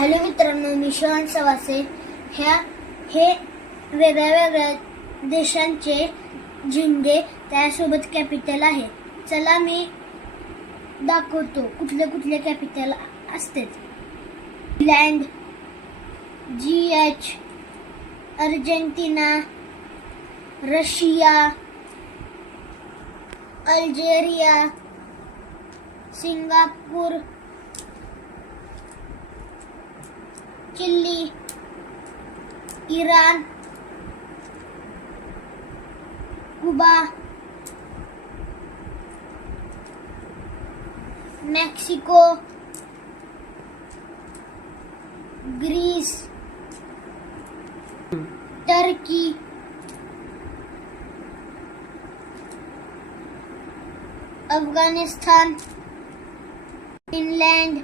Hello मित्रांनो, मी शरण सवासे. हे वेगळ्या वेगळ्या देशांचे झेंडे त्यासोबत कॅपिटल आहे. चला मी दाखवतो कुठले कुठले कॅपिटल असते. England, GH, Argentina, Russia, Algeria, Singapore, Chile, Iran, Cuba, Mexico, Greece, Turkey, Afghanistan, Finland,